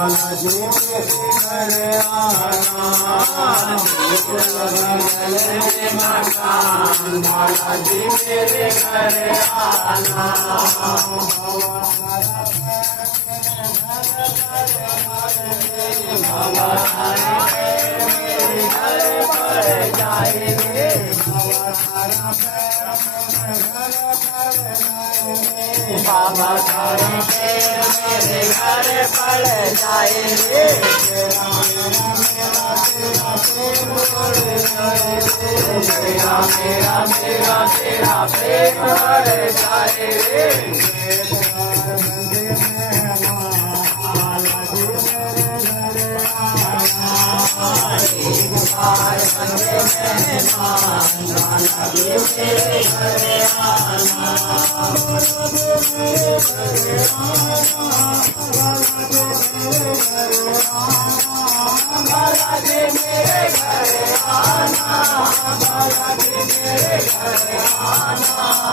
बालाजी मेरे घर आना, बालाजी मेरे घर आना। बाबा थारे पैर मेरे घर पड़ जाए रे, तेरा मेरा मेरा तेरा प्रेम पड़ जाए रे। एक बार बंदे मेहमान, बालाजी मेरे घर आना, बालाजी मेरे घर आना, बालाजी मेरे घर आना, बालाजी मेरे घर आना।